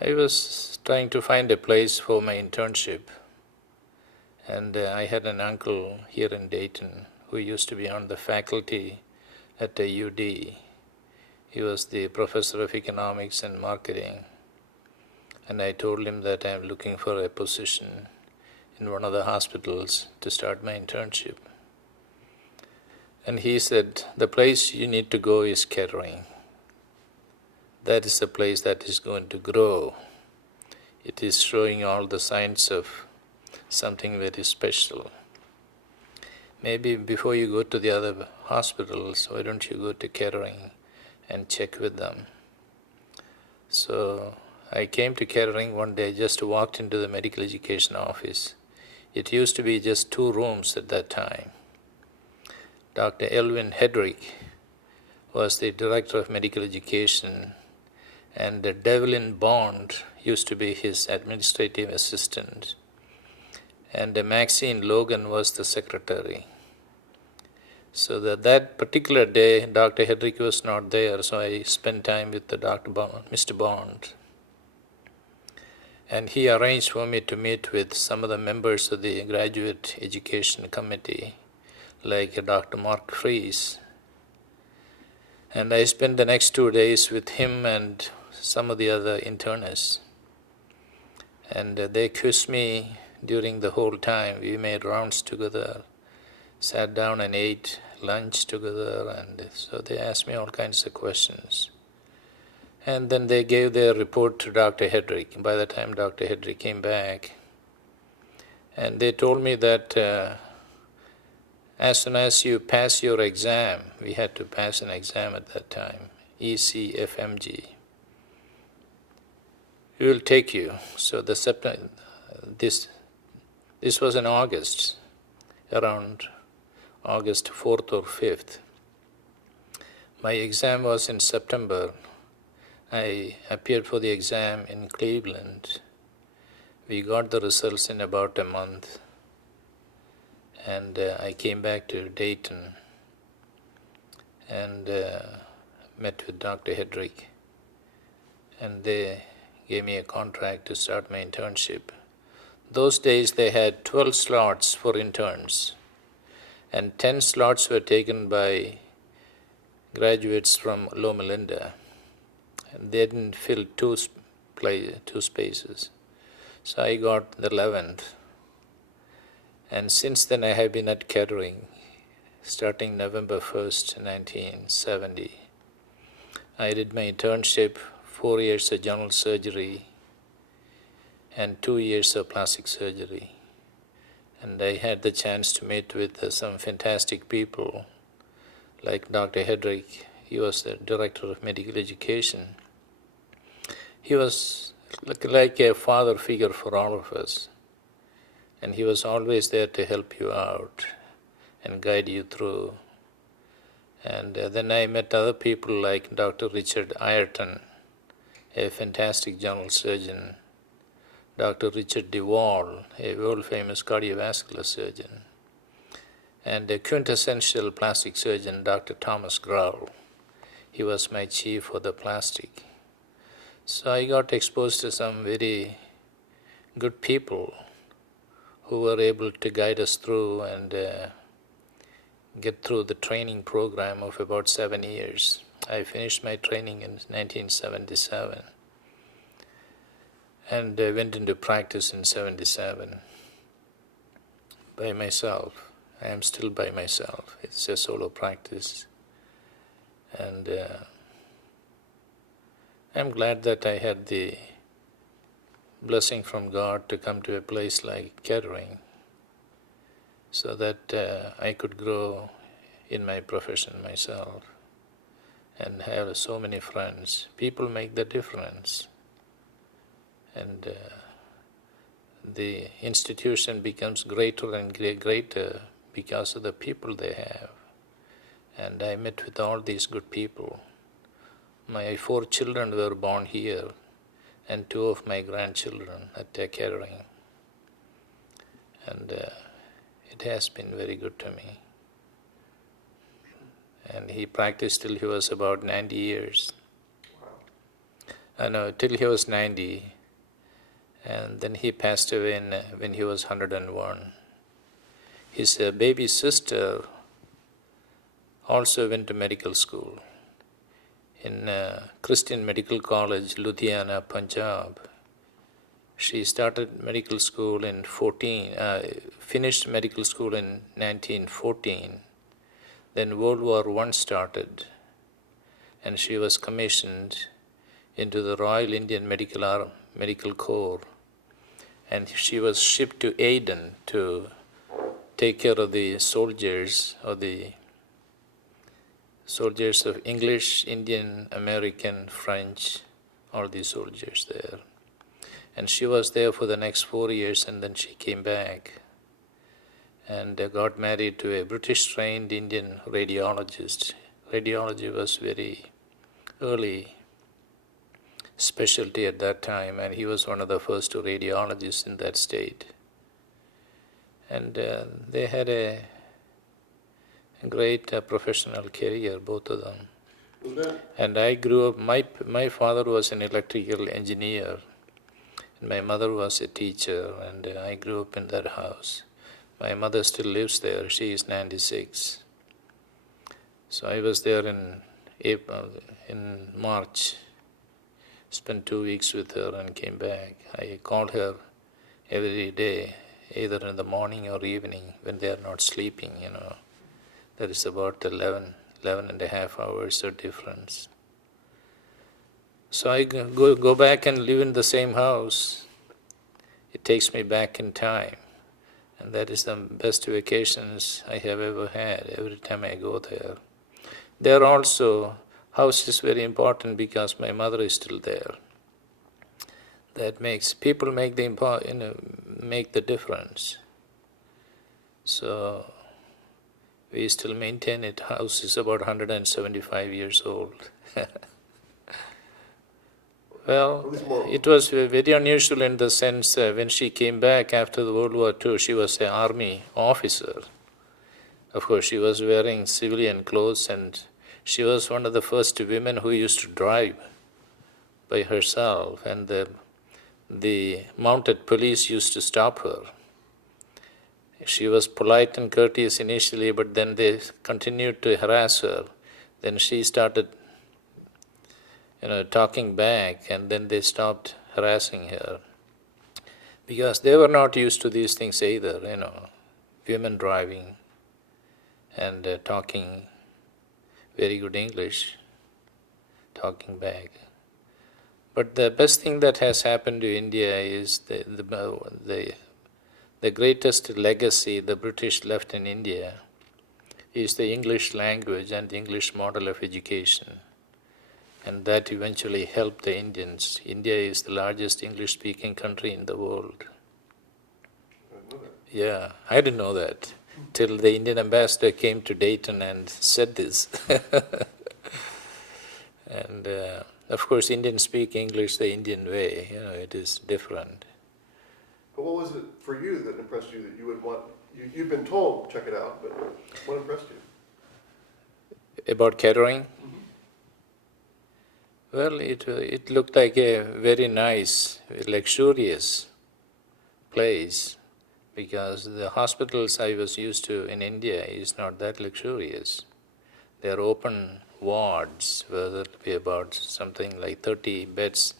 I was trying to find a place for my internship, and I had an uncle here in Dayton who used to be on the faculty at the UD. He was the professor of economics and marketing, and I told him that I'm looking for a position in one of the hospitals to start my internship. And he said, the place you need to go is Kettering. That is the place that is going to grow. It is showing all the signs of something very special. Maybe before you go to the other hospitals, why don't you go to Kettering and check with them? So I came to Kettering one day, just walked into the medical education office. It used to be just 2 rooms at that time. Dr. Elvin Hedrick was the director of medical education, and Devlin Bond used to be his administrative assistant, and Maxine Logan was the secretary. So that particular day, Dr. Hedrick was not there, so I spent time with the Mr. Bond. And he arranged for me to meet with some of the members of the graduate education committee, like Dr. Mark Fries. And I spent the next 2 days with him and some of the other internists. And they quizzed me during the whole time. We made rounds together, sat down and ate lunch together, and so they asked me all kinds of questions. And then they gave their report to Dr. Hedrick. By the time Dr. Hedrick came back, and they told me that as soon as you pass your exam, we had to pass an exam at that time, ECFMG, we will take you. So this was in August, around August 4th or 5th. My exam was in September. I appeared for the exam in Cleveland. We got the results in about a month, and I came back to Dayton and met with Dr. Hedrick, and they gave me a contract to start my internship. Those days they had 12 slots for interns, and 10 slots were taken by graduates from Loma Linda. And they didn't fill two spaces. So I got the 11th. And since then I have been at Kettering, starting November 1st, 1970. I did my internship, 4 years of general surgery and 2 years of plastic surgery. And I had the chance to meet with some fantastic people, like Dr. Hedrick. He was the director of medical education. He was like a father figure for all of us. And he was always there to help you out and guide you through. And then I met other people like Dr. Richard Ayrton, a fantastic general surgeon, Dr. Richard Duvall, a world-famous cardiovascular surgeon, and a quintessential plastic surgeon, Dr. Thomas Grau. He was my chief for the plastic. So I got exposed to some very good people who were able to guide us through and get through the training program of about 7 years. I finished my training in 1977 and went into practice in 77 by myself. I am still by myself. It's a solo practice. And I'm glad that I had the blessing from God to come to a place like Kettering so that I could grow in my profession myself and have so many friends. People make the difference. And the institution becomes greater and greater because of the people they have. And I met with all these good people. My 4 children were born here, and 2 of my grandchildren at Kettering. And it has been very good to me. And he practiced till he was about 90 years. No, till he was 90, and then he passed away when he was 101. His baby sister also went to medical school in Christian Medical College, Ludhiana, Punjab. She started medical school in finished medical school in 1914. Then World War I started, and she was commissioned into the Royal Indian Medical Corps, and she was shipped to Aden to take care of the soldiers of English, Indian, American, French, all these soldiers there. And she was there for the next 4 years, and then she came back and got married to a British-trained Indian radiologist. Radiology was very early specialty at that time, and he was one of the first radiologists in that state. And they had a great professional career, both of them. And I grew up, my father was an electrical engineer, and my mother was a teacher, and I grew up in that house. My mother still lives there. She is 96. So I was there in March, spent 2 weeks with her and came back. I called her every day, either in the morning or evening when they are not sleeping, There is about 11 and a half hours of difference. So I go back and live in the same house. It takes me back in time. And that is the best vacations I have ever had, every time I go there. There also, house is very important because my mother is still there. That makes, people make the difference. So we still maintain it. House is about 175 years old. Well, it was very unusual in the sense when she came back after the World War II, she was an army officer. Of course, she was wearing civilian clothes, and she was one of the first women who used to drive by herself, and the mounted police used to stop her. She was polite and courteous initially, but then they continued to harass her. Then she started talking back, and then they stopped harassing her because they were not used to these things either, women driving and talking very good English, talking back. But the best thing that has happened to India is the greatest legacy the British left in India is the English language and the English model of education. And that eventually helped the Indians. India is the largest English-speaking country in the world. I know that. Yeah, I didn't know that till the Indian ambassador came to Dayton and said this. And of course, Indians speak English the Indian way. It is different. But what was it for you that impressed you that you would want? You've been told check it out, but what impressed you? About catering? Well, it looked like a very nice, luxurious place because the hospitals I was used to in India is not that luxurious. They are open wards where there will be about something like 30 beds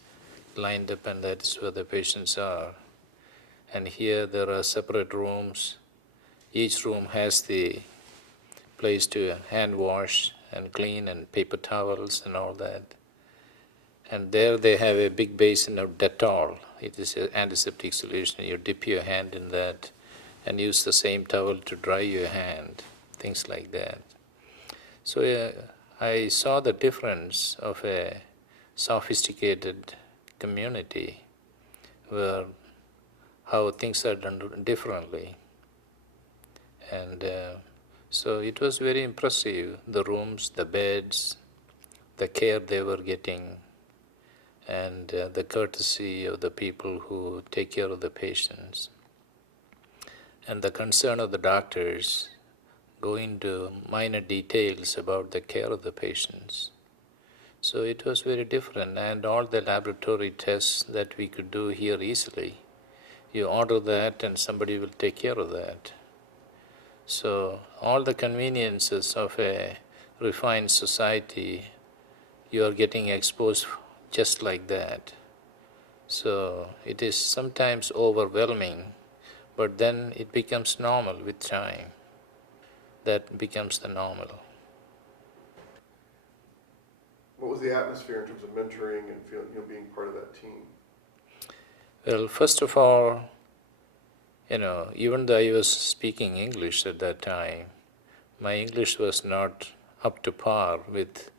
lined up, and that's where the patients are. And here there are separate rooms. Each room has the place to hand wash and clean and paper towels and all that. And there they have a big basin of Dettol. It is an antiseptic solution. You dip your hand in that and use the same towel to dry your hand, things like that. So I saw the difference of a sophisticated community where how things are done differently. And so it was very impressive, the rooms, the beds, the care they were getting, and the courtesy of the people who take care of the patients, and the concern of the doctors go into minor details about the care of the patients. So it was very different, and all the laboratory tests that we could do here easily, you order that and somebody will take care of that. So all the conveniences of a refined society, you are getting exposed just like that. So it is sometimes overwhelming, but then it becomes normal with time. That becomes the normal. What was the atmosphere in terms of mentoring and being part of that team? Well, first of all, even though I was speaking English at that time, my English was not up to par with,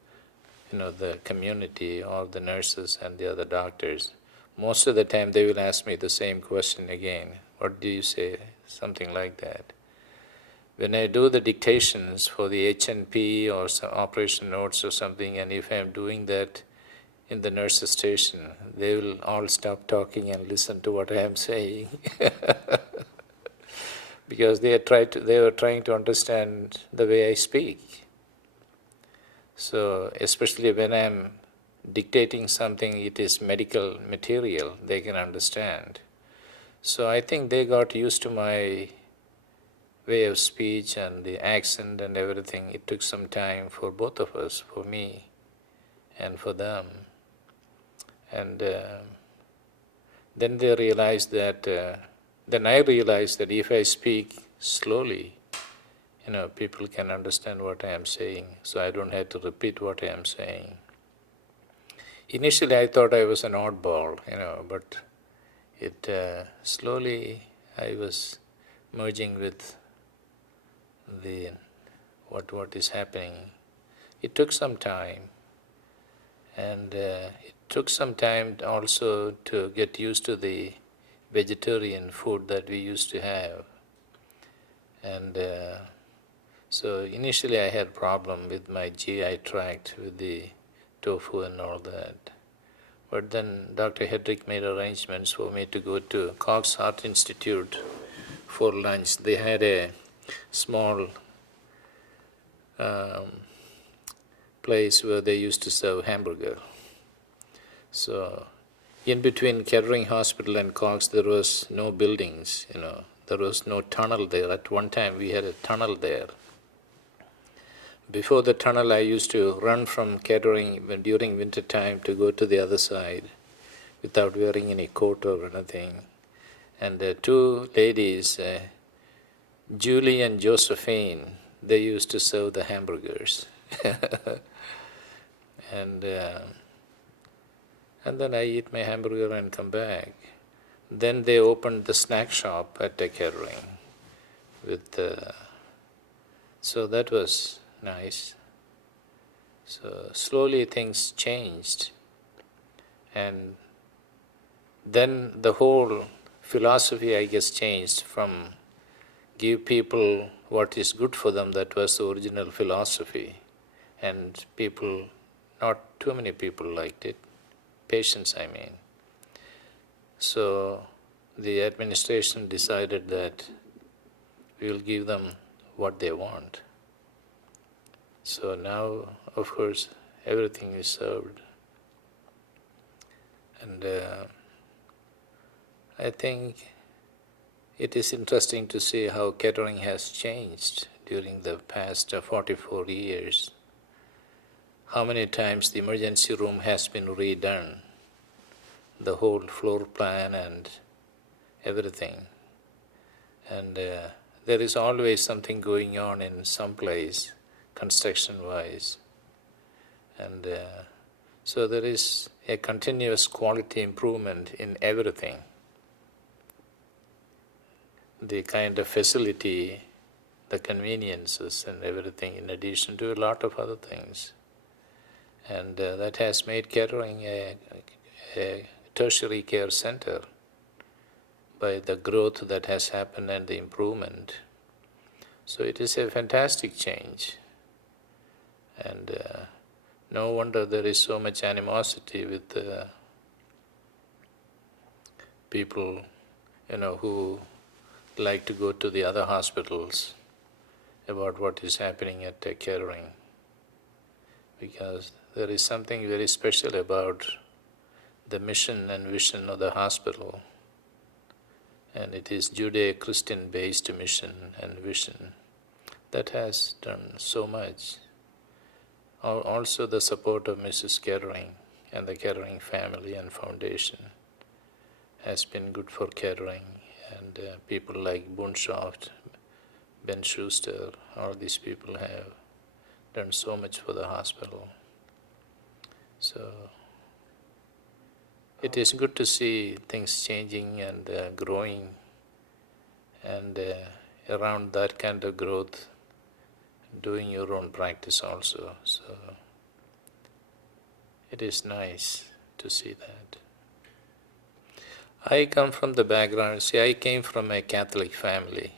the community or the nurses and the other doctors. Most of the time they will ask me the same question again. What do you say? Something like that. When I do the dictations for the HNP or some operation notes or something, and if I'm doing that in the nurses station, they will all stop talking and listen to what I am saying. Because they were trying to understand the way I speak. So especially when I'm dictating something, it is medical material, they can understand. So I think they got used to my way of speech and the accent and everything. It took some time for both of us, for me and for them. And then they realized that, then I realized that if I speak slowly, people can understand what I am saying, so I don't have to repeat what I am saying. Initially, I thought I was an oddball, but it slowly I was merging with the what is happening. It took some time, and it took some time also to get used to the vegetarian food that we used to have. And so initially I had problem with my GI tract, with the tofu and all that. But then Dr. Hedrick made arrangements for me to go to Cox Heart Institute for lunch. They had a small place where they used to serve hamburger. So in between Kettering Hospital and Cox, there was no buildings, there was no tunnel there. At one time we had a tunnel there. Before the tunnel, I used to run from Kettering during winter time to go to the other side without wearing any coat or anything. And the two ladies, Julie and Josephine, they used to serve the hamburgers. and then I eat my hamburger and come back. Then they opened the snack shop at Kettering. So that was nice. So slowly things changed. And then the whole philosophy, I guess, changed from give people what is good for them. That was the original philosophy. And people, not too many people liked it. Patients, I mean. So the administration decided that we will give them what they want. So now, of course, everything is served. And I think it is interesting to see how Kettering has changed during the past 44 years. How many times the emergency room has been redone, the whole floor plan and everything. And there is always something going on in some place, construction-wise. And so there is a continuous quality improvement in everything. The kind of facility, the conveniences and everything, in addition to a lot of other things. And that has made Kettering a tertiary care center by the growth that has happened and the improvement. So it is a fantastic change. And no wonder there is so much animosity with people, who like to go to the other hospitals about what is happening at Kettering, because there is something very special about the mission and vision of the hospital, and it is Judeo-Christian based mission and vision that has done so much. Also the support of Mrs. Kettering and the Kettering family and foundation has been good for Kettering, and people like Boonshoft, Ben Schuster, all these people have done so much for the hospital. So it is good to see things changing and growing, and around that kind of growth, doing your own practice also. So it is nice to see that. I come from the background, I came from a Catholic family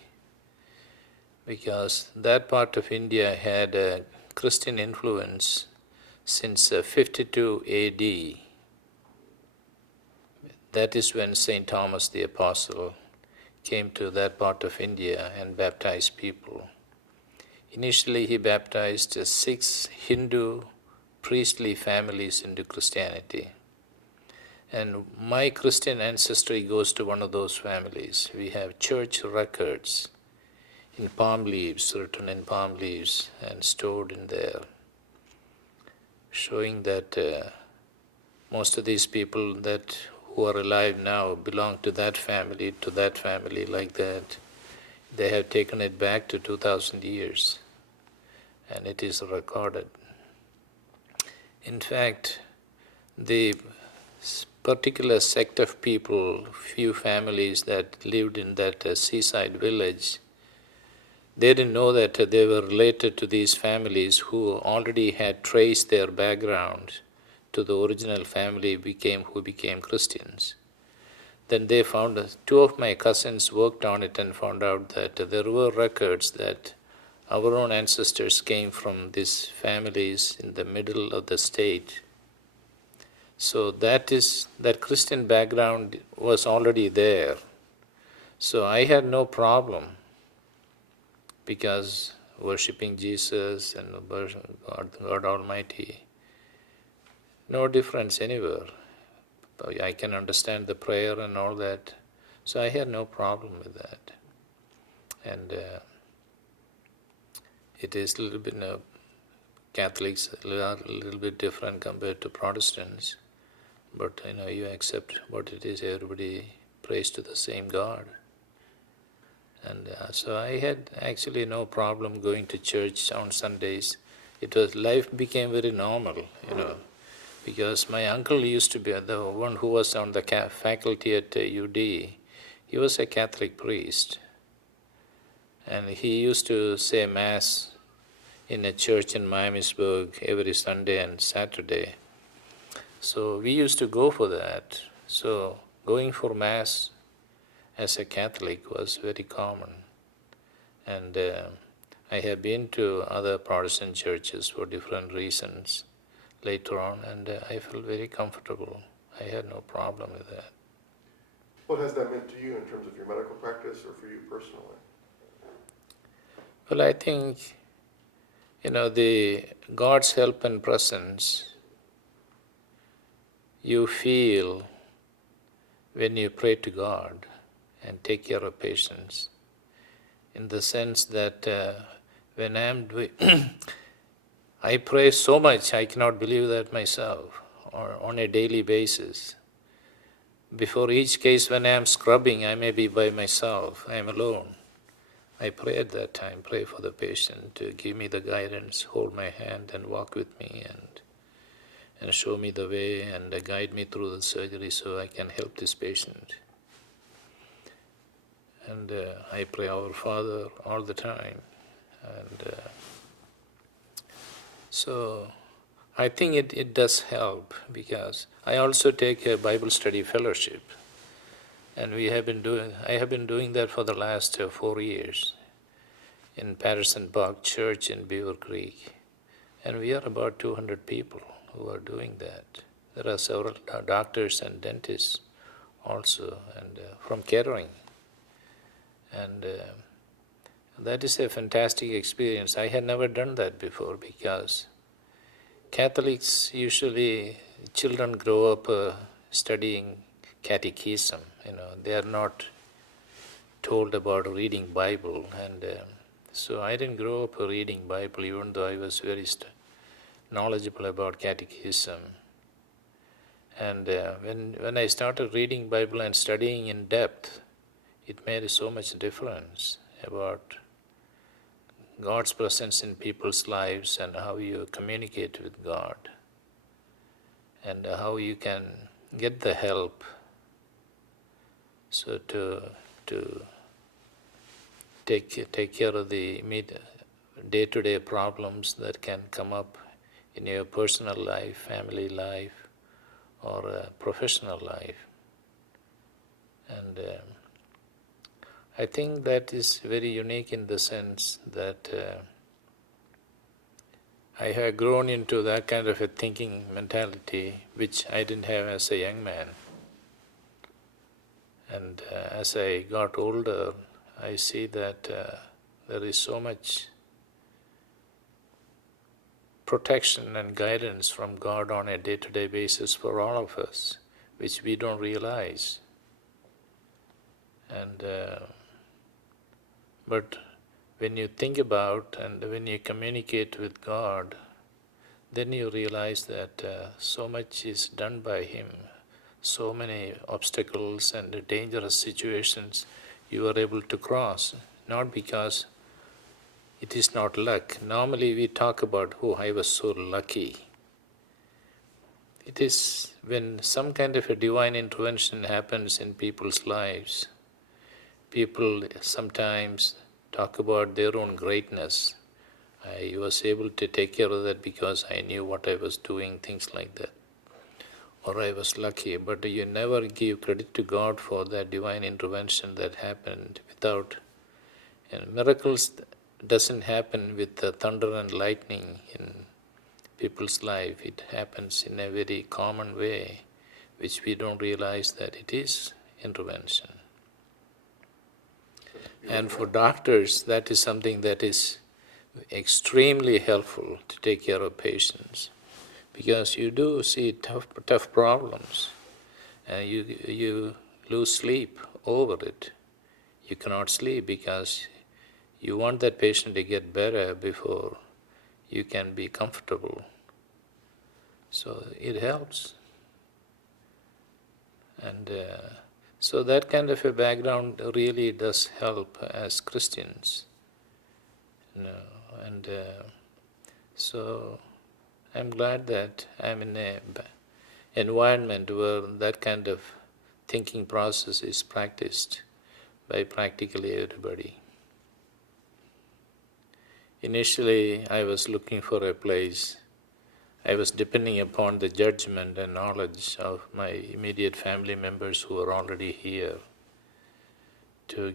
because that part of India had a Christian influence since 52 AD. That is when St. Thomas the Apostle came to that part of India and baptized people. Initially, he baptized 6 Hindu priestly families into Christianity. And my Christian ancestry goes to one of those families. We have church records in palm leaves, written in palm leaves and stored in there, showing that most of these people that who are alive now belong to that family, like that. They have taken it back to 2,000 years, and it is recorded. In fact, the particular sect of people, few families that lived in that seaside village, they didn't know that they were related to these families who already had traced their background to the original family who became Christians. Then they found, 2 of my cousins worked on it and found out that there were records that our own ancestors came from these families in the middle of the state. So that Christian background was already there. So I had no problem, because worshipping Jesus and God Almighty, no difference anywhere. I can understand the prayer and all that, so I had no problem with that. And it is a little bit, Catholics are a little bit different compared to Protestants, but you accept what it is. Everybody prays to the same God. And so I had actually no problem going to church on Sundays. Life became very normal, because my uncle used to be the one who was on the faculty at UD. He was a Catholic priest, and he used to say Mass in a church in Miamisburg every Sunday and Saturday. So we used to go for that. So going for Mass as a Catholic was very common. And I have been to other Protestant churches for different reasons later on, and I felt very comfortable. I had no problem with that. What has that meant to you in terms of your medical practice or for you personally? Well, I think, the God's help and presence you feel when you pray to God and take care of patients, in the sense that when I'm doing, I pray so much I cannot believe that myself, or on a daily basis. Before each case, when I am scrubbing, I may be by myself, I am alone. I pray at that time, pray for the patient to give me the guidance, hold my hand and walk with me and show me the way and guide me through the surgery so I can help this patient. And I pray Our Father all the time. And so I think it does help, because I also take a Bible study fellowship. And I have been doing that for the last 4 years in Patterson Park Church in Beaver Creek. And we are about 200 people who are doing that. There are several doctors and dentists also, and from Kettering. And that is a fantastic experience. I had never done that before, because Catholics usually, children grow up studying catechism. They are not told about reading Bible, and so I didn't grow up reading Bible, even though I was very knowledgeable about catechism. And when I started reading Bible and studying in depth, it made so much difference about God's presence in people's lives and how you communicate with God and how you can get the help so to take care of the day-to-day problems that can come up in your personal life, family life, or professional life. And I think that is very unique in the sense that I have grown into that kind of a thinking mentality which I didn't have as a young man. And as I got older, I see that there is so much protection and guidance from God on a day-to-day basis for all of us, which we don't realize. And but when you think about and when you communicate with God, then you realize that so much is done by Him. So many obstacles and dangerous situations you are able to cross, not because it is not luck. Normally we talk about, oh, I was so lucky. It is when some kind of a divine intervention happens in people's lives, people sometimes talk about their own greatness. I was able to take care of that because I knew what I was doing, things like that. Or I was lucky, but you never give credit to God for that divine intervention that happened without. And miracles doesn't happen with the thunder and lightning in people's life. It happens in a very common way, which we don't realize that it is intervention. And for doctors, that is something that is extremely helpful to take care of patients, because you do see tough problems, and you lose sleep over it. You cannot sleep because you want that patient to get better before you can be comfortable. So it helps. And so that kind of a background really does help as Christians. And so I'm glad that I'm in an environment where that kind of thinking process is practiced by practically everybody. Initially, I was looking for a place. I was depending upon the judgment and knowledge of my immediate family members who were already here to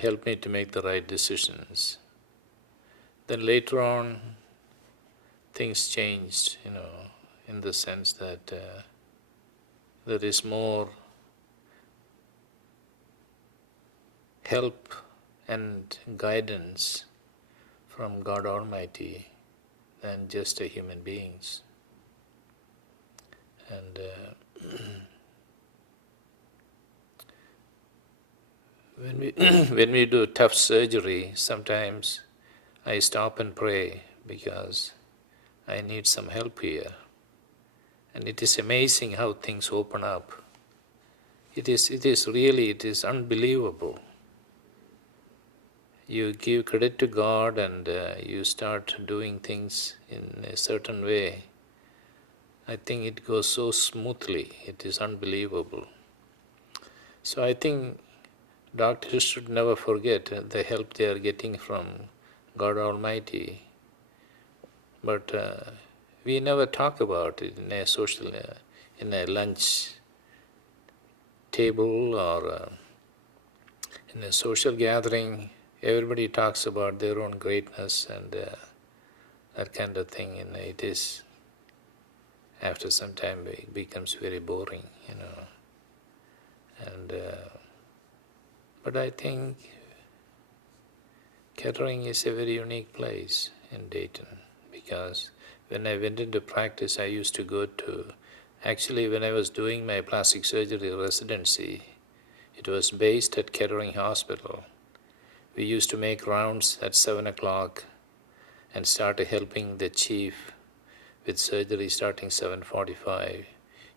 help me to make the right decisions. Then later on, things changed, in the sense that there is more help and guidance from God Almighty than just human beings. And when we when we do tough surgery, sometimes I stop and pray because I need some help here. And it is amazing how things open up. It is unbelievable. You give credit to God and you start doing things in a certain way. I think it goes so smoothly. It is unbelievable. So I think doctors should never forget the help they are getting from God Almighty. But we never talk about it in a social, in a lunch table or in a social gathering. Everybody talks about their own greatness and that kind of thing, and it is, after some time, it becomes very boring, And but I think Kettering is a very unique place. in Dayton, because when I went into practice, I used to go to, actually when I was doing my plastic surgery residency, it was based at Kettering Hospital. We used to make rounds at 7 o'clock and start helping the chief with surgery starting 7:45,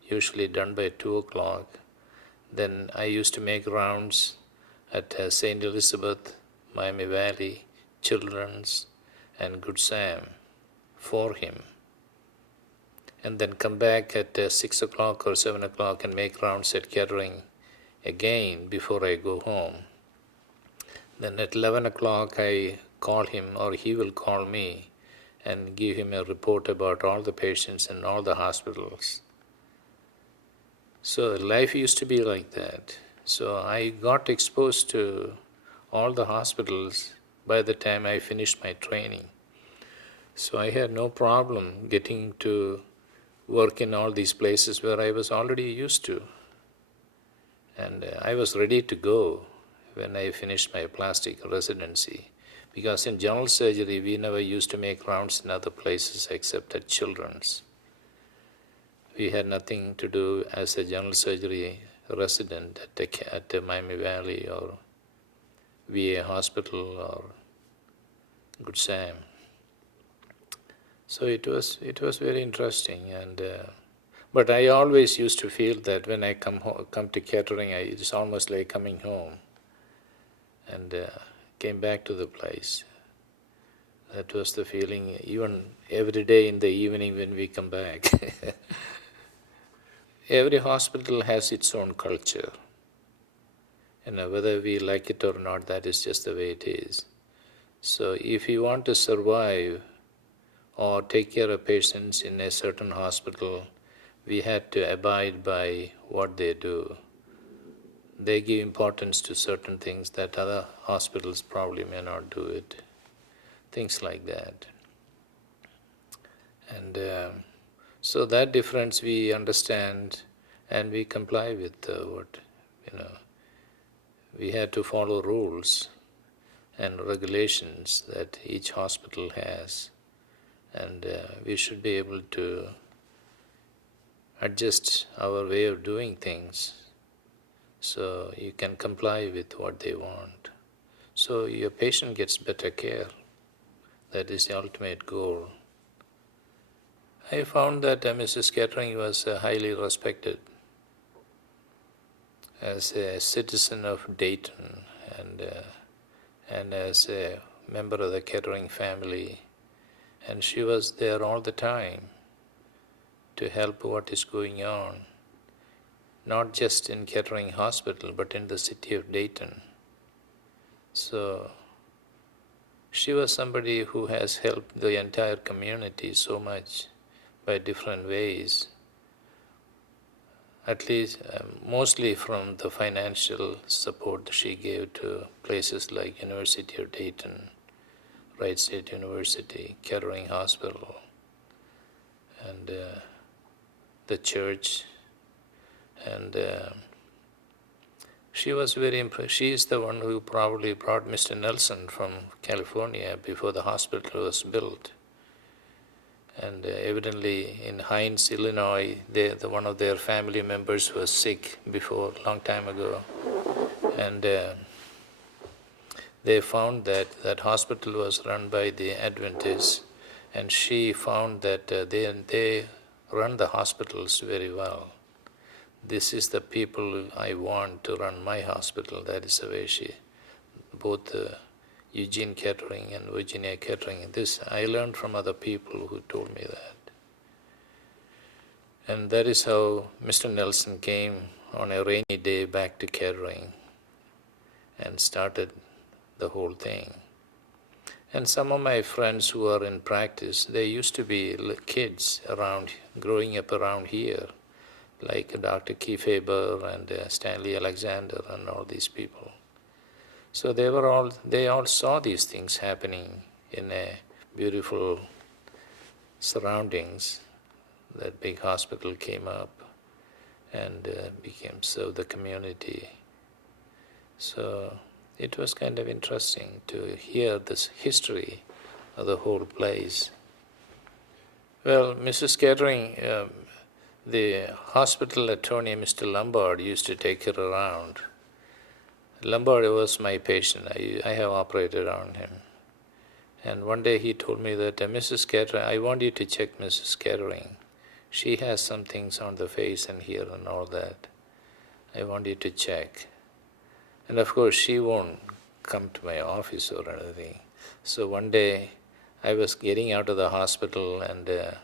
usually done by 2 o'clock. Then I used to make rounds at St. Elizabeth, Miami Valley, Children's, and Good Sam for him. And then come back at 6 o'clock or 7 o'clock and make rounds at Kettering again before I go home. Then at 11 o'clock I call him, or he will call me, and give him a report about all the patients in all the hospitals. So life used to be like that. So I got exposed to all the hospitals by the time I finished my training. So I had no problem getting to work in all these places where I was already used to. And I was ready to go when I finished my plastic residency. Because in general surgery, we never used to make rounds in other places except at Children's. We had nothing to do as a general surgery resident at the Miami Valley or VA hospital or Good Sam. So it was very interesting, and but I always used to feel that when I come to Kettering, it's almost like coming home, and came back to the place. That was the feeling, even every day in the evening when we come back. Every hospital has its own culture. Whether we like it or not, that is just the way it is. So if you want to survive or take care of patients in a certain hospital, we had to abide by what they do. They give importance to certain things that other hospitals probably may not do it. Things like that. And so that difference we understand and we comply with what, we had to follow rules and regulations that each hospital has. And we should be able to adjust our way of doing things so you can comply with what they want. So your patient gets better care. That is the ultimate goal. I found that Mrs. Kettering was highly respected as a citizen of Dayton and as a member of the Kettering family. And she was there all the time to help what is going on, not just in Kettering Hospital, but in the city of Dayton. So she was somebody who has helped the entire community so much by different ways, at least mostly from the financial support she gave to places like University of Dayton, Wright State University, Kettering Hospital, and the church. And she was very impressed. She is the one who probably brought Mr. Nelson from California before the hospital was built. And evidently in Hines, Illinois, one of their family members was sick before, a long time ago. And they found that hospital was run by the Adventists, and she found that they run the hospitals very well. This is the people I want to run my hospital. That is the way both Eugene Kettering and Virginia Kettering. This I learned from other people who told me that. And that is how Mr. Nelson came on a rainy day back to Kettering and started the whole thing. And some of my friends who are in practice, they used to be kids growing up around here, like Dr. Kiefaber and Stanley Alexander and all these people. So they all saw these things happening in a beautiful surroundings. That big hospital came up and became served the community. So it was kind of interesting to hear this history of the whole place. Well, Mrs. Kettering, the hospital attorney, Mr. Lombard, used to take her around. Lombard was my patient. I have operated on him. And one day he told me that, Mrs. Kettering, I want you to check Mrs. Kettering. She has some things on the face and here and all that. I want you to check. And of course, she won't come to my office or anything. So one day, I was getting out of the hospital and a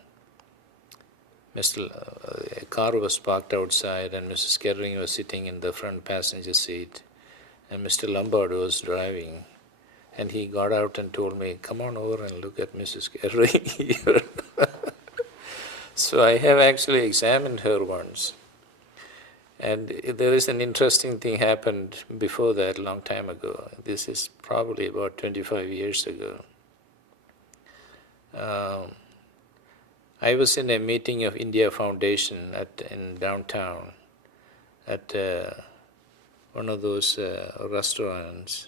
car was parked outside and Mrs. Kettering was sitting in the front passenger seat and Mr. Lombard was driving. And he got out and told me, come on over and look at Mrs. Kettering here. So I have actually examined her once. And there is an interesting thing happened before that, long time ago. This is probably about 25 years ago. I was in a meeting of India Foundation in downtown at one of those restaurants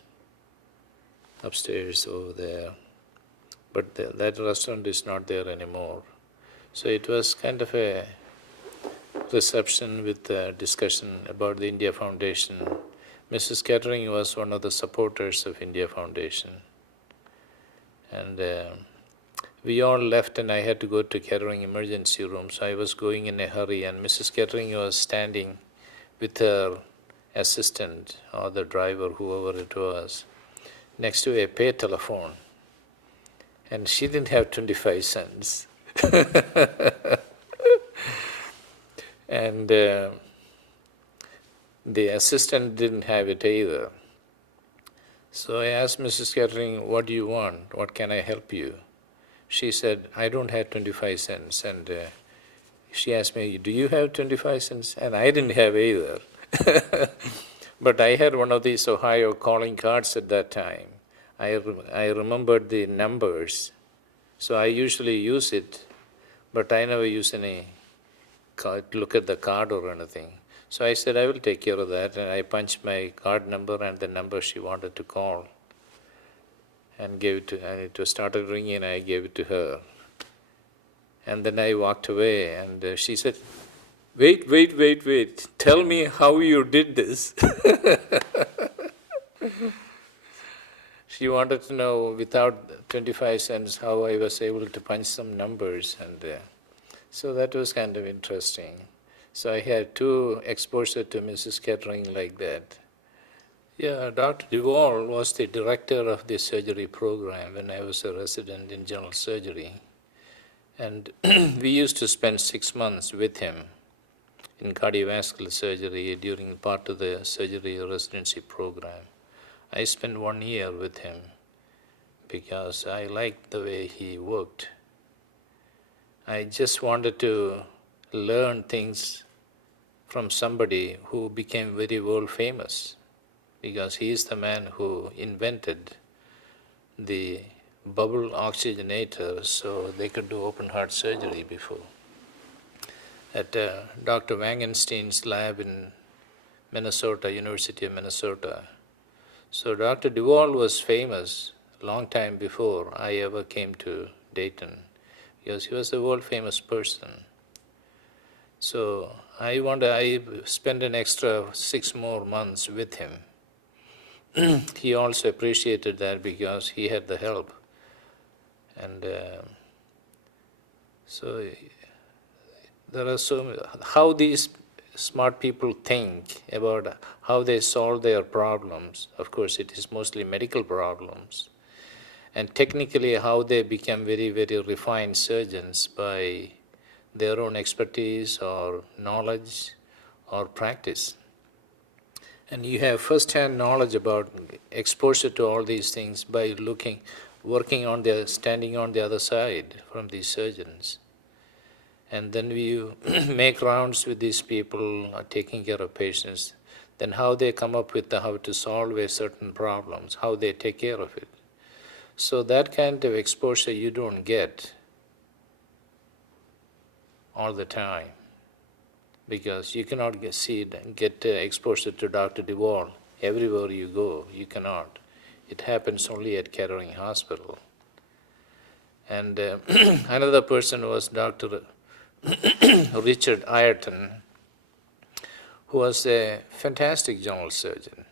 upstairs over there. But that restaurant is not there anymore. So it was kind of a reception with a discussion about the India Foundation. Mrs. Kettering was one of the supporters of India Foundation. And we all left and I had to go to Kettering emergency room. So I was going in a hurry and Mrs. Kettering was standing with her assistant or the driver, whoever it was, next to a pay telephone. And she didn't have 25 cents. And the assistant didn't have it either. So I asked Mrs. Kettering, what do you want? What can I help you? She said, I don't have 25 cents. And she asked me, do you have 25 cents? And I didn't have either. But I had one of these Ohio calling cards at that time. I remembered the numbers. So I usually use it, but I never use any card, look at the card or anything. So I said, I will take care of that. And I punched my card number and the number she wanted to call and gave it to her. And it was started ringing and I gave it to her. And then I walked away and she said, wait. Tell me how you did this. She wanted to know, without 25 cents, how I was able to punch some numbers. And so that was kind of interesting. So I had two exposure to Mrs. Kettering like that. Yeah, Dr. Duvall was the director of the surgery program when I was a resident in general surgery. And we used to spend 6 months with him in cardiovascular surgery during part of the surgery residency program. I spent 1 year with him because I liked the way he worked. I just wanted to learn things from somebody who became very world famous, because he is the man who invented the bubble oxygenator so they could do open heart surgery before. At Dr. Wangenstein's lab in Minnesota, University of Minnesota. So Dr. Duvall was famous a long time before I ever came to Dayton, because he was a world famous person. So I spent an extra 6 more months with him. He also appreciated that because he had the help. And so there are how these smart people think about how they solve their problems. Of course, it is mostly medical problems. And technically how they become very, very refined surgeons by their own expertise or knowledge or practice. And you have first-hand knowledge about exposure to all these things by standing on the other side from these surgeons. And then you make rounds with these people taking care of patients, then how they come up with how to solve a certain problems, how they take care of it. So that kind of exposure you don't get all the time, because you cannot get exposure to Dr. Duvall everywhere you go. You cannot. It happens only at Kettering Hospital. And another person was Dr. Richard Ayrton, who was a fantastic general surgeon.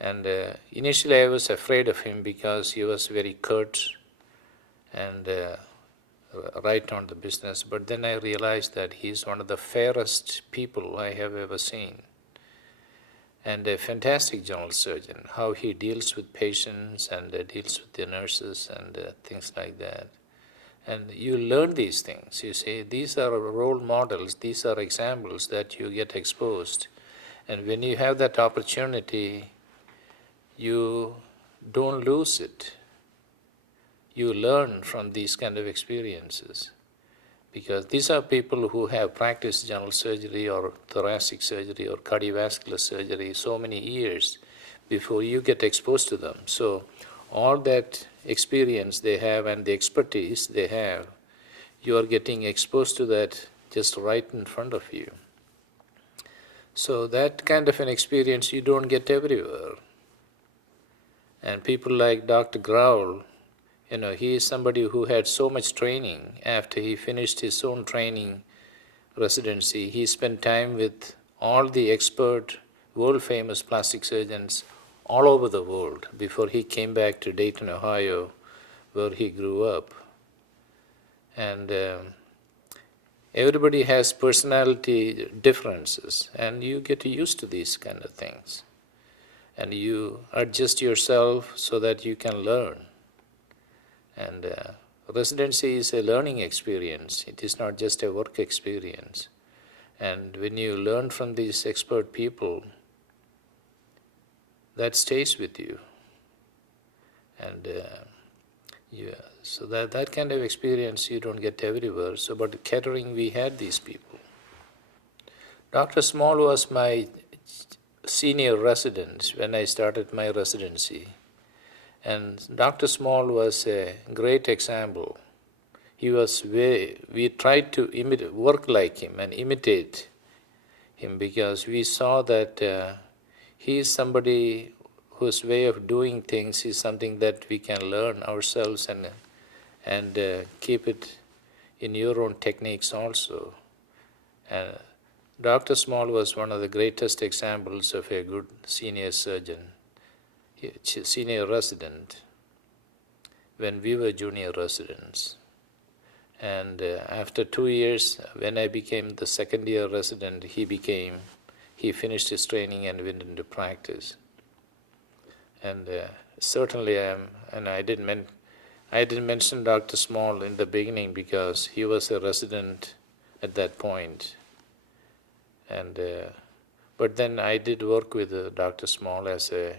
And initially I was afraid of him because he was very curt and right on the business. But then I realized that he's one of the fairest people I have ever seen. And a fantastic general surgeon, how he deals with patients and deals with the nurses and things like that. And you learn these things. You say, these are role models, these are examples that you get exposed. And when you have that opportunity, you don't lose it. You learn from these kind of experiences. Because these are people who have practiced general surgery or thoracic surgery or cardiovascular surgery so many years before you get exposed to them. So all that experience they have and the expertise they have, you are getting exposed to that just right in front of you. So that kind of an experience you don't get everywhere. And people like Dr. Growl, he is somebody who had so much training. After he finished his own training residency, he spent time with all the expert, world-famous plastic surgeons all over the world before he came back to Dayton, Ohio, where he grew up. And everybody has personality differences, and you get used to these kind of things. And you adjust yourself so that you can learn. And residency is a learning experience. It is not just a work experience. And when you learn from these expert people, that stays with you. And so that kind of experience you don't get everywhere. So, but Kettering, we had these people. Dr. Small was my senior resident when I started my residency. And Dr. Small was a great example. We tried to work like him and imitate him because we saw that he is somebody whose way of doing things is something that we can learn ourselves and keep it in your own techniques also. And Dr. Small was one of the greatest examples of a good senior surgeon, senior resident, when we were junior residents. And after 2 years, when I became the second year resident, he finished his training and went into practice. And certainly I didn't mention Dr. Small in the beginning because he was a resident at that point. And but then I did work with Dr. Small as a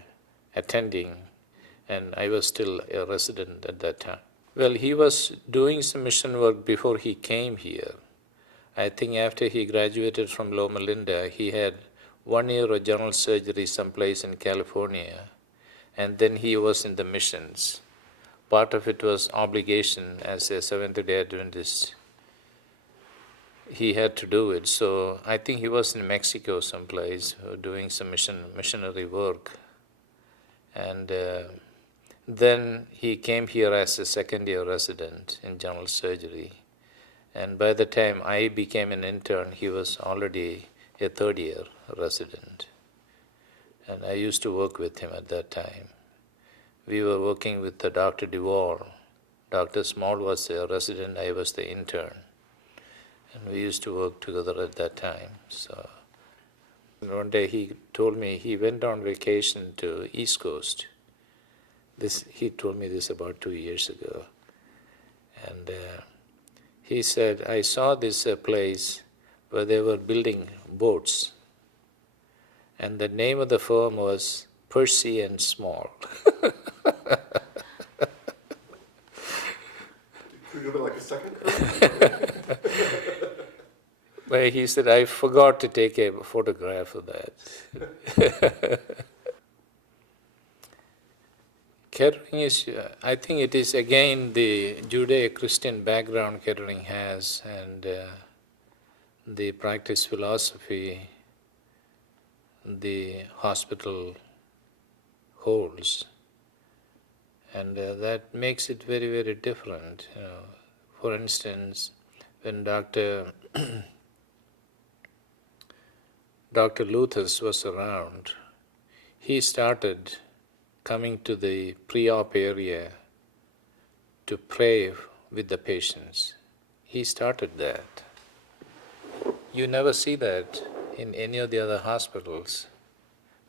attending, and I was still a resident at that time. Well, he was doing some mission work before he came here. I think after he graduated from Loma Linda, he had 1 year of general surgery someplace in California, and then he was in the missions. Part of it was obligation as a Seventh-day Adventist. He had to do it. So I think he was in Mexico someplace doing some missionary work. And then he came here as a second-year resident in general surgery. And by the time I became an intern, he was already a third-year resident. And I used to work with him at that time. We were working with Dr. Duvall. Dr. Small was a resident, I was the intern. And we used to work together at that time. So one day he told me he went on vacation to East Coast. He told me this about 2 years ago. And he said, I saw this place where they were building boats. And the name of the firm was Percy and Small. Could you have like a second curve? But he said, I forgot to take a photograph of that. Kettering is, I think it is again the Judeo-Christian background Kettering has and the practice philosophy the hospital holds. And that makes it very, very different. For instance, when Dr. Luthers was around, he started coming to the pre-op area to pray with the patients. He started that. You never see that in any of the other hospitals.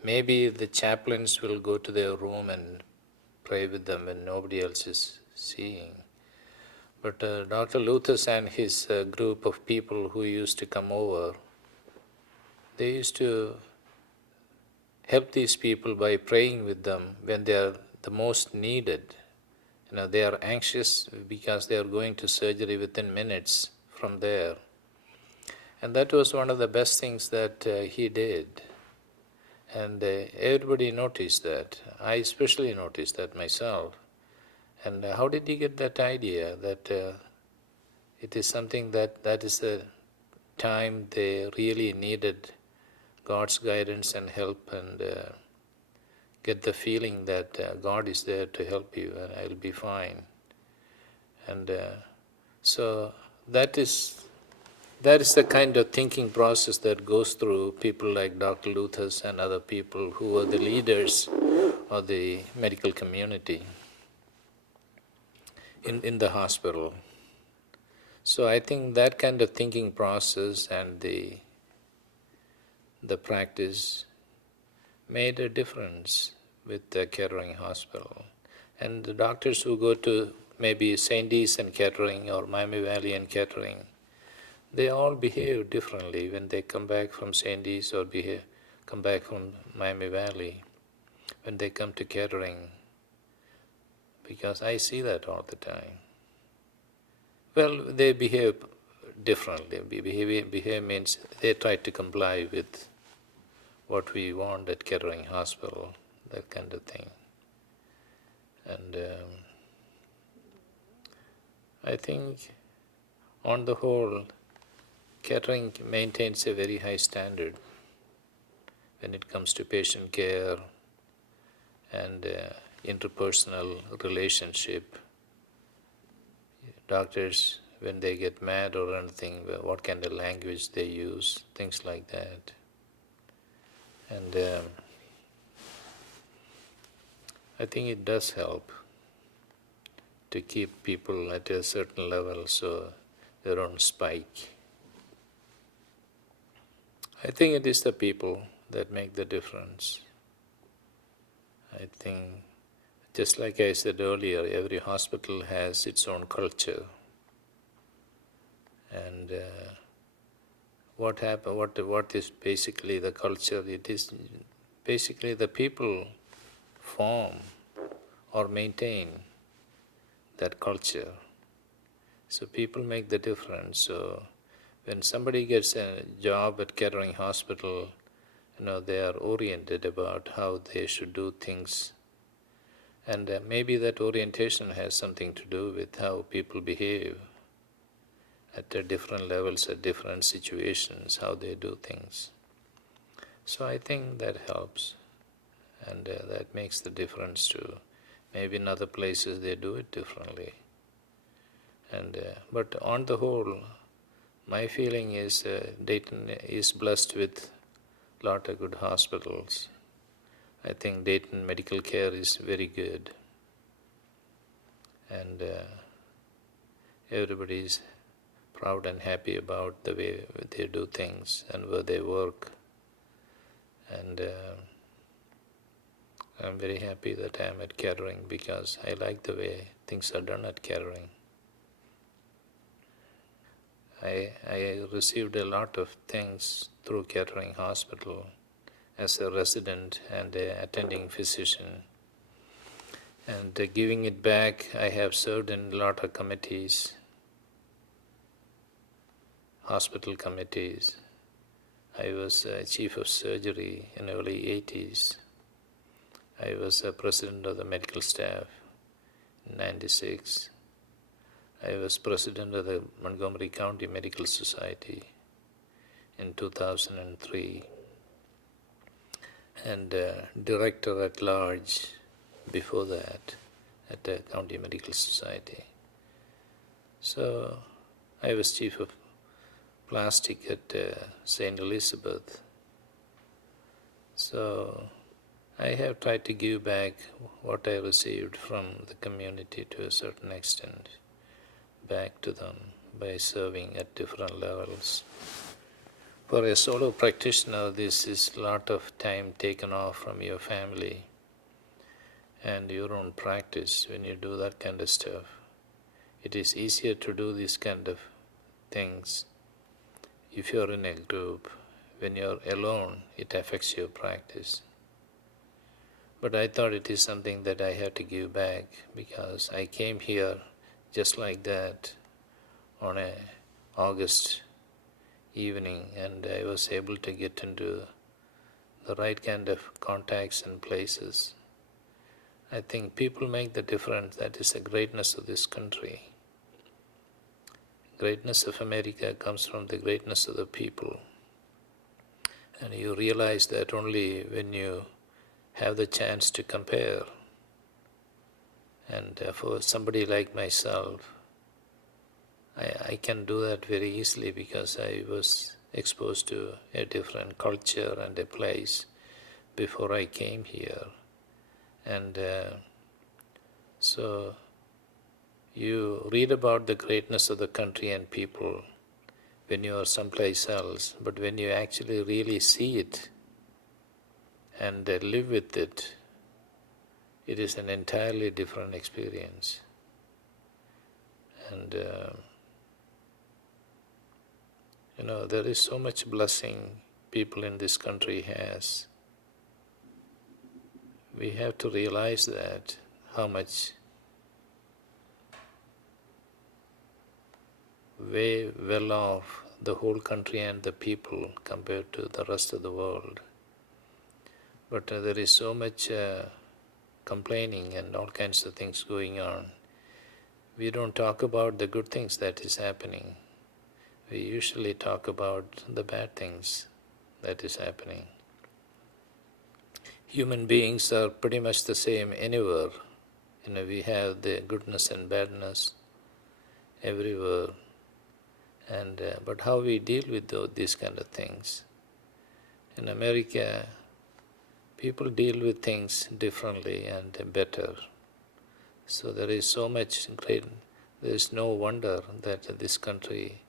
Maybe the chaplains will go to their room and pray with them when nobody else is seeing. But Dr. Luthers and his group of people who used to come over, they used to help these people by praying with them when they are the most needed. They are anxious because they are going to surgery within minutes from there. And that was one of the best things that he did. And everybody noticed that. I especially noticed that myself. And how did he get that idea that it is something that is the time they really needed God's guidance and help, and get the feeling that God is there to help you and I'll be fine. And so that is the kind of thinking process that goes through people like Dr. Luthers and other people who are the leaders of the medical community in the hospital. So I think that kind of thinking process and the practice made a difference with the Kettering Hospital. And the doctors who go to maybe St. Dee's and Kettering or Miami Valley and Kettering, they all behave differently when they come back from St. Dee's or come back from Miami Valley, when they come to Kettering, because I see that all the time. Well, they behave differently. Behave means they try to comply with what we want at Kettering Hospital, that kind of thing. And I think on the whole, Kettering maintains a very high standard when it comes to patient care and interpersonal relationship. Doctors, when they get mad or anything, what kind of language they use, things like that. And I think it does help to keep people at a certain level so they don't spike. I think it is the people that make the difference. I think, just like I said earlier, every hospital has its own culture. And what is basically the culture? It is basically the people form or maintain that culture. So people make the difference. So when somebody gets a job at Kettering Hospital, they are oriented about how they should do things. And maybe that orientation has something to do with how people behave at different levels, at different situations, how they do things. So I think that helps, and that makes the difference too. Maybe in other places they do it differently. And but on the whole, my feeling is Dayton is blessed with a lot of good hospitals. I think Dayton medical care is very good, and everybody is proud and happy about the way they do things and where they work. And I'm very happy that I'm at Kettering because I like the way things are done at Kettering. I received a lot of things through Kettering Hospital as a resident and a attending physician. And giving it back, I have served in a lot of committees, hospital committees. I was chief of surgery in early 80s. I was president of the medical staff in 96. I was president of the Montgomery County Medical Society in 2003 and director at large before that. at the County Medical Society. So I was chief of plastic at St. Elizabeth. So I have tried to give back what I received from the community to a certain extent back to them by serving at different levels. For a solo practitioner, this is a lot of time taken off from your family and your own practice when you do that kind of stuff. It is easier to do these kind of things if you're in a group. When you're alone, it affects your practice. But I thought it is something that I have to give back because I came here just like that on a August evening, and I was able to get into the right kind of contacts and places. I think people make the difference. That is the greatness of this country. Greatness of America comes from the greatness of the people. And you realize that only when you have the chance to compare. And for somebody like myself, I can do that very easily because I was exposed to a different culture and a place before I came here. And so you read about the greatness of the country and people when you are someplace else, but when you actually really see it and live with it, it is an entirely different experience. And there is so much blessing people in this country has. We have to realize that, how much way well off the whole country and the people compared to the rest of the world. But there is so much complaining and all kinds of things going on. We don't talk about the good things that is happening. We usually talk about the bad things that is happening. Human beings are pretty much the same anywhere. We have the goodness and badness everywhere. And but how we deal with these kind of things. In America, people deal with things differently and better. So there is so much great. There is no wonder that this country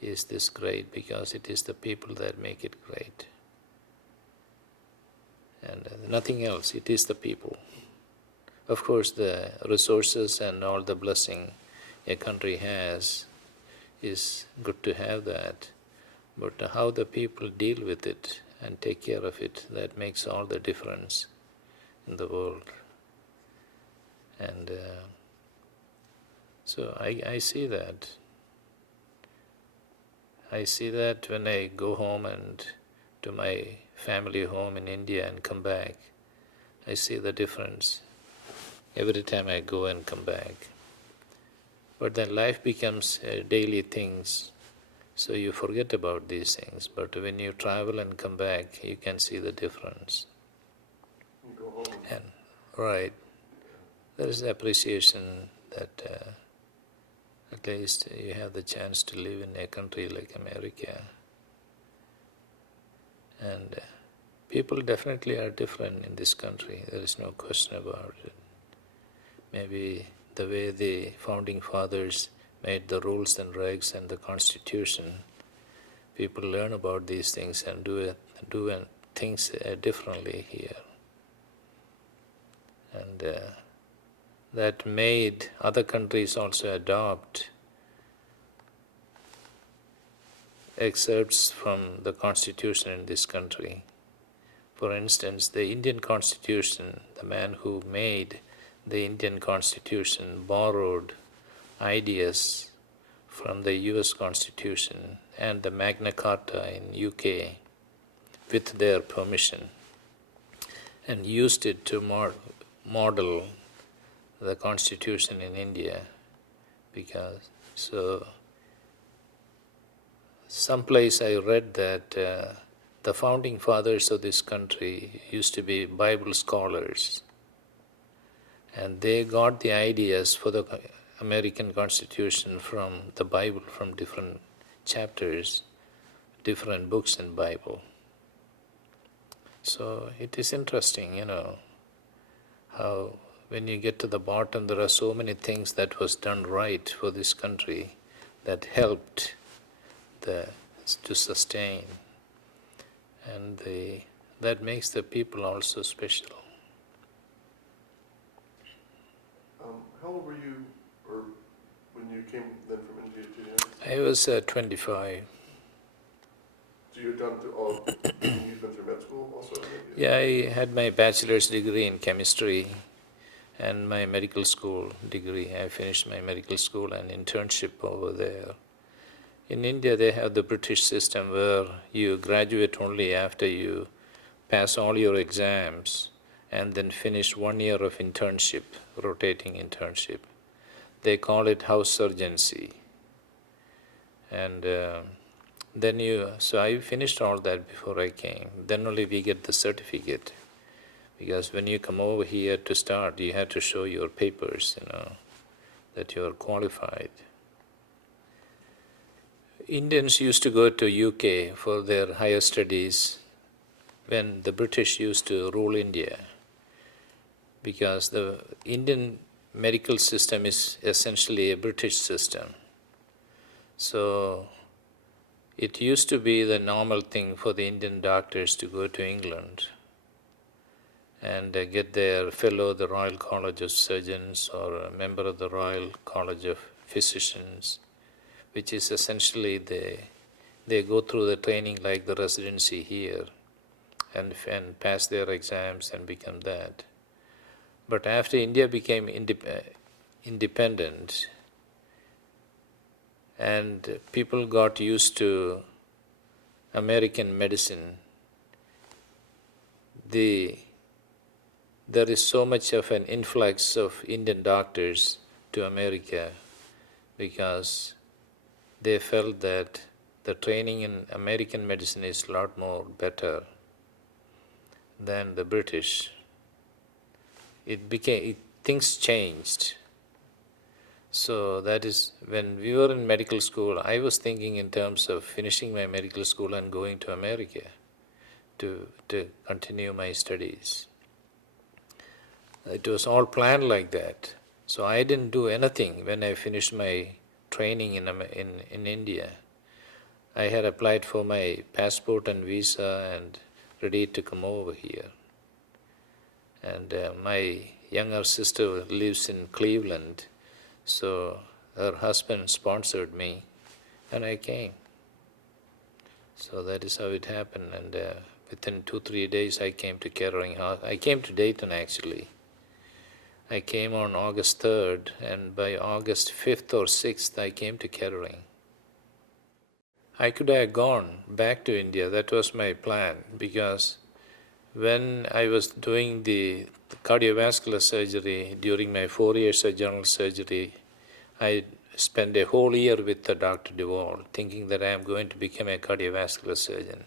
is this great, because it is the people that make it great. And nothing else, it is the people. Of course, the resources and all the blessing a country has is good to have that, but how the people deal with it and take care of it, that makes all the difference in the world. And so I see that. I see that when I go home and to my family home in India and come back, I see the difference every time I go and come back. But then life becomes daily things, so you forget about these things. But when you travel and come back, you can see the difference. You go home. And right, there is appreciation that at least you have the chance to live in a country like America. And people definitely are different in this country, there is no question about it. Maybe the way the founding fathers made the rules and regs and the Constitution, people learn about these things and do things differently here. And that made other countries also adopt excerpts from the Constitution in this country. For instance, the Indian Constitution, the man who made the Indian Constitution borrowed ideas from the US Constitution and the Magna Carta in UK with their permission, and used it to model the Constitution in India. Because someplace I read that the founding fathers of this country used to be Bible scholars, And they got the ideas for the American Constitution from the Bible, from different chapters, different books in Bible. So it is interesting, how when you get to the bottom, there are so many things that was done right for this country that helped to sustain, and that makes the people also special. How old were you, or when you came then from India to the United States? I was 25. So you had gone through all, you'd been through med school also in India? Yeah, I had my bachelor's degree in chemistry and my medical school degree. I finished my medical school and internship over there. In India, they have the British system where you graduate only after you pass all your exams and then finish 1 year of internship, rotating internship. They call it house surgency. And so I finished all that before I came. Then only we get the certificate. Because when you come over here to start, you have to show your papers, that you are qualified. Indians used to go to UK for their higher studies when the British used to rule India, because the Indian medical system is essentially a British system. So it used to be the normal thing for the Indian doctors to go to England and get their fellow of the Royal College of Surgeons or a member of the Royal College of Physicians, which is essentially they go through the training like the residency here and pass their exams and become that. But after India became independent and people got used to American medicine, there is so much of an influx of Indian doctors to America because they felt that the training in American medicine is a lot more better than the British. Things changed. So that is, when we were in medical school, I was thinking in terms of finishing my medical school and going to America to continue my studies. It was all planned like that. So I didn't do anything when I finished my training in India. I had applied for my passport and visa and ready to come over here. And my younger sister lives in Cleveland, so her husband sponsored me and I came. So that is how it happened, and within 2-3 days I came to Kettering House. I came to Dayton actually. I came on August 3rd, and by August 5th or 6th I came to Kettering. I could have gone back to India, that was my plan, because when I was doing the cardiovascular surgery during my 4 years of general surgery, I spent a whole year with Dr. Duvall, thinking that I am going to become a cardiovascular surgeon.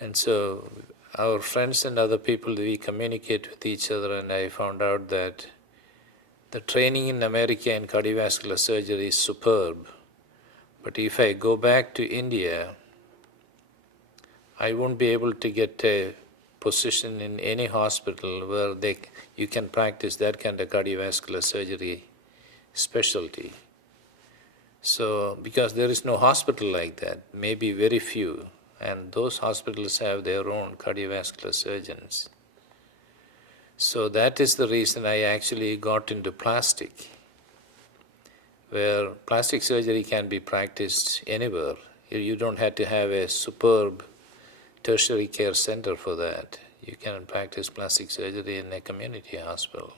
And so our friends and other people, we communicate with each other, and I found out that the training in America in cardiovascular surgery is superb. But if I go back to India, I won't be able to get a position in any hospital where you can practice that kind of cardiovascular surgery specialty. So, because there is no hospital like that, maybe very few, and those hospitals have their own cardiovascular surgeons. So that is the reason I actually got into plastic, where plastic surgery can be practiced anywhere. You don't have to have a superb tertiary care center for that. You can practice plastic surgery in a community hospital.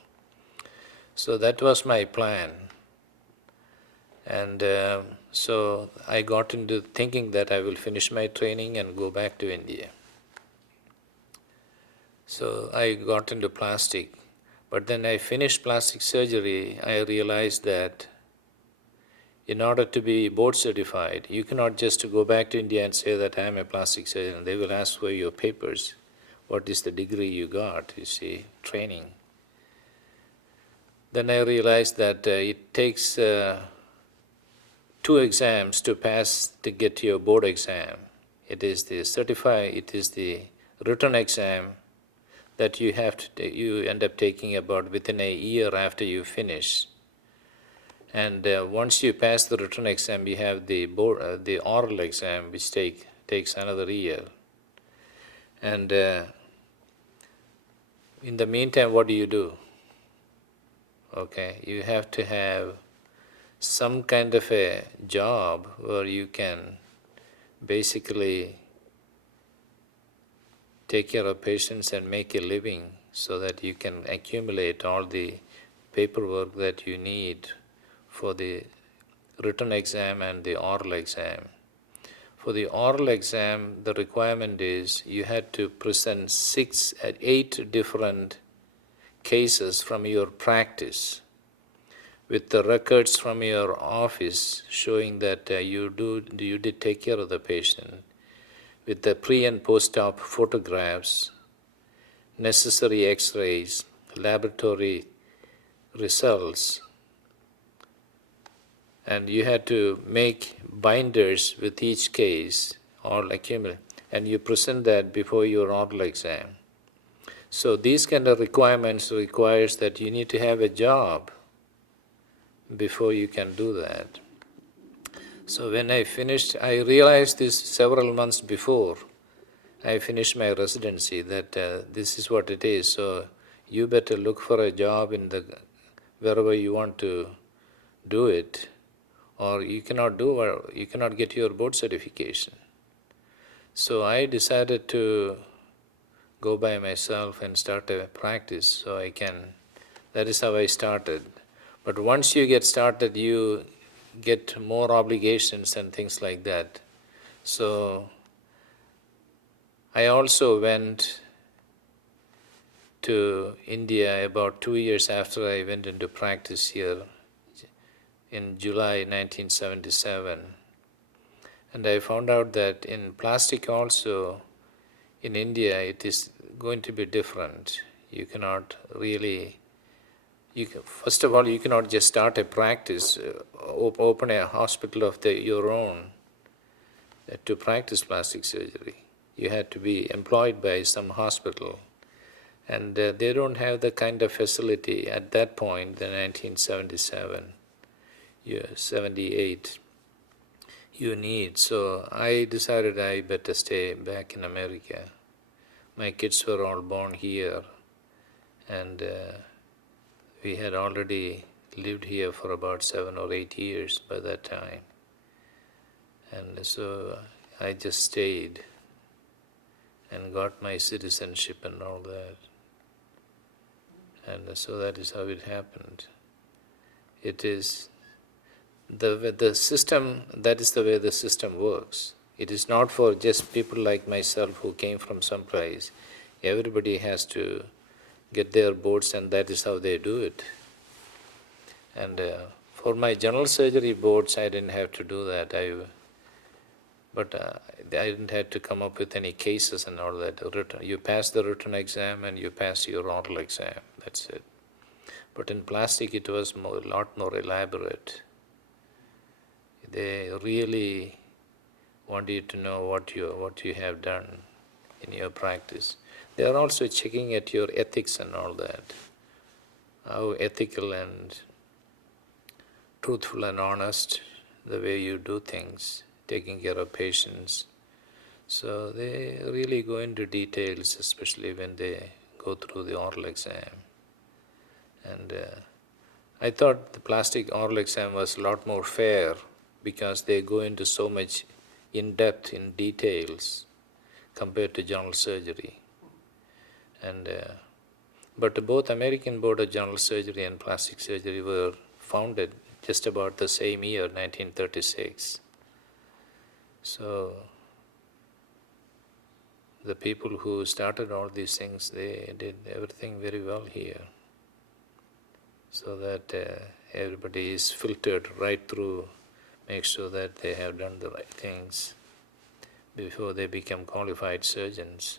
So that was my plan. And so I got into thinking that I will finish my training and go back to India. So I got into plastic. But then I finished plastic surgery, I realized that in order to be board certified, you cannot just go back to India and say that I am a plastic surgeon. They will ask for your papers. What is the degree you got, training. Then I realized that it takes 2 exams to pass to get your board exam. It is the written exam that you end up taking about within a year after you finish. And once you pass the written exam, you have the oral exam, which takes another year. And in the meantime, what do? Okay, you have to have some kind of a job where you can basically take care of patients and make a living so that you can accumulate all the paperwork that you need for the written exam and the oral exam. For the oral exam, the requirement is you had to present 8 different cases from your practice with the records from your office showing that you did take care of the patient, with the pre and post-op photographs, necessary x-rays, laboratory results, and you had to make binders with each case, all accumulate, and you present that before your oral exam. So these kind of requirements requires that you need to have a job before you can do that. So when I finished, I realized this several months before I finished my residency, that this is what it is. So you better look for a job in wherever you want to do it, or you cannot get your board certification. So I decided to go by myself and start a practice so that is how I started. But once you get started, you get more obligations and things like that. So I also went to India about 2 years after I went into practice here in July 1977. And I found out that in plastic also, in India, it is going to be different. You cannot really, first of all, you cannot just start a practice, open a hospital of your own to practice plastic surgery. You had to be employed by some hospital. And they don't have the kind of facility at that point, in 1977, 78, you need. So I decided I better stay back in America. My kids were all born here, and we had already lived here for about 7 or 8 years by that time. And so I just stayed and got my citizenship and all that. And so that is how it happened. It is the system, that is the way the system works. It is not for just people like myself who came from someplace. Everybody has to get their boards, and that is how they do it. And for my general surgery boards, I didn't have to do that. But I didn't have to come up with any cases and all that. You pass the written exam and you pass your oral exam. That's it. But in plastic, it was a lot more elaborate. They really want you to know what you have done in your practice. They are also checking at your ethics and all that. How ethical and truthful and honest the way you do things, taking care of patients. So they really go into details, especially when they go through the oral exam. And I thought the plastic oral exam was a lot more fair because they go into so much in-depth in details compared to general surgery. And but both American Board of General Surgery and Plastic Surgery were founded just about the same year, 1936. So the people who started all these things, they did everything very well here, so that everybody is filtered right through, make sure that they have done the right things before they become qualified surgeons.